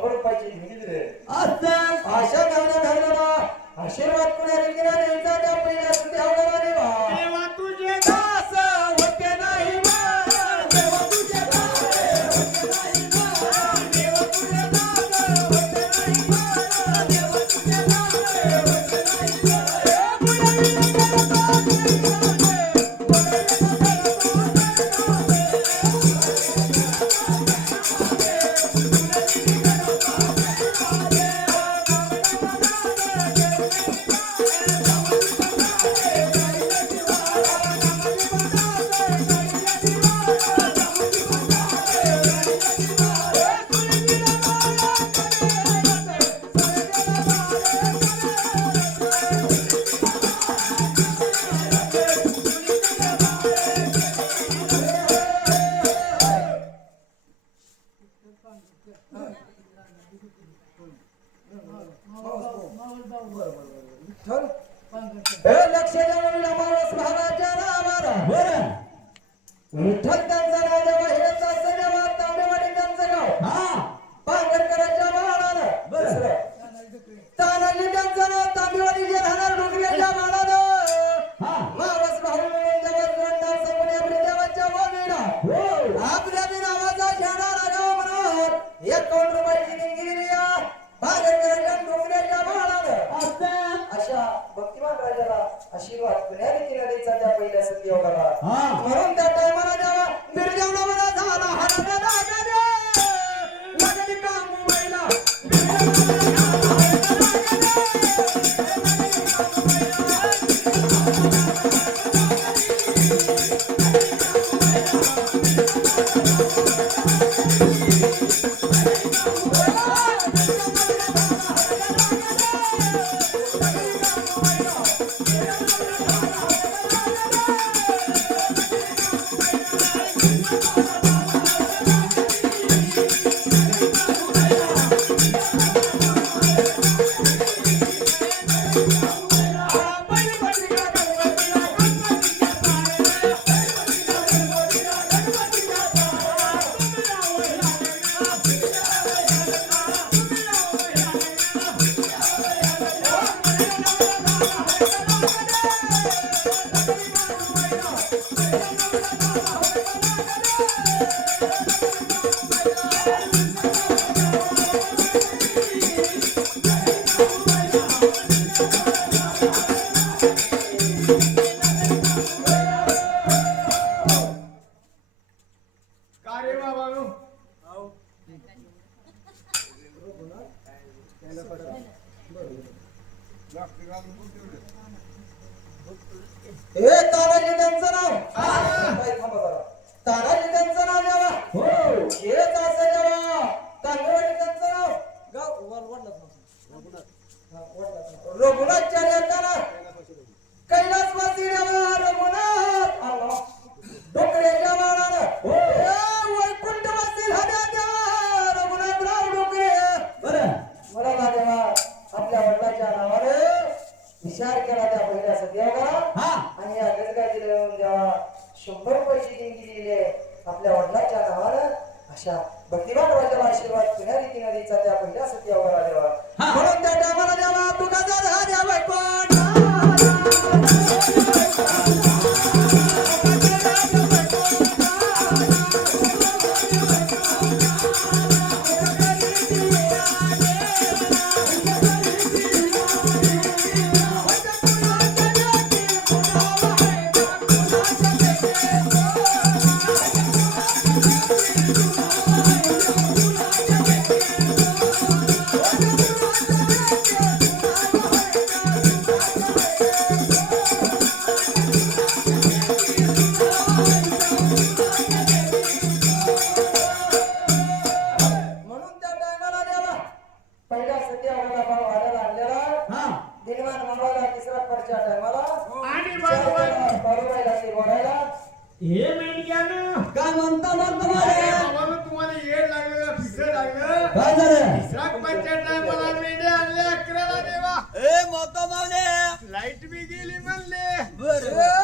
100 रुपयाची भिंगी दिले असं अशा घालना आशीर्वाद कुणाला केला द्यायचा त्या पहिल्या सुद्धा देवा देवा तुझे दास होते नाही मान देवा तुझे दास होते नाही मान देवा तुझे दास होते नाही मान देवा तुझे दास होते नाही लक्ष देऊन माणूस भावाच्या नावाला विठ्ठल त्यांचं नाव देवा हे तसं देवा तांबेवाडी त्यांचं गाव पांगरकरांच्या माळानं तानाजी त्यांचं नाव तांबेवाडी जे राहणार डोंगऱ्याच्या माळानं मावस भाऊ म्हणून देवाचं नाव सांगून आपल्या देवाच्या वाणीला आपल्या बी नावाचा शेणारा गाव म्हणून 1 रुपयाची देणगी पांगरकरांच्या डोंगऱ्याच्या माळानं अशा भक्तिमान राजाला आशीर्वाद पुण्या रीतीने द्यायचा त्या पहिल्या सत्ययोगाला म्हणून त्या टायमाला जेव्हा बिरजावला मला झाला हाडाला लागले लागली का मुंबईला तानाजी त्यांचं नाव तानाजी त्यांचं नाव जेव्हा हेच असं जेव्हा तांबेवाडी त्यांचं नाव गाव रघुनाथच्या लेकाला कैलासवासी रघुनाथ डोकऱ्याच्या माळानं वैकुंठवासी झाल्या तेव्हा रघुनाथराव डोकरे मला तेव्हा आपल्या वडिलांच्या नावाने विचार केला त्या पहिल्या सत्ययोगाला आणि या गजगाजीला येऊन जेव्हा 100 रुपयाची देणगी दिली आपल्या वडिलांच्या नावानं अशा भक्तिमान राजाला आशीर्वाद पुण्या रीतीने द्यायचा त्या पहिल्या सत्ययोगाला देवा म्हणून त्या टायमाला देवा तू गजा हा द्यावा कोण हे मेंढ्यानं काय म्हणता मग तुम्हाला तुम्हाला येड लागलं का फिसर लागलं काय झालं तिसरा पंचायत मला मेंढ्या आणल्या 11ला देवा ए मोठा मावले लाईट बी गेली म्हणले बर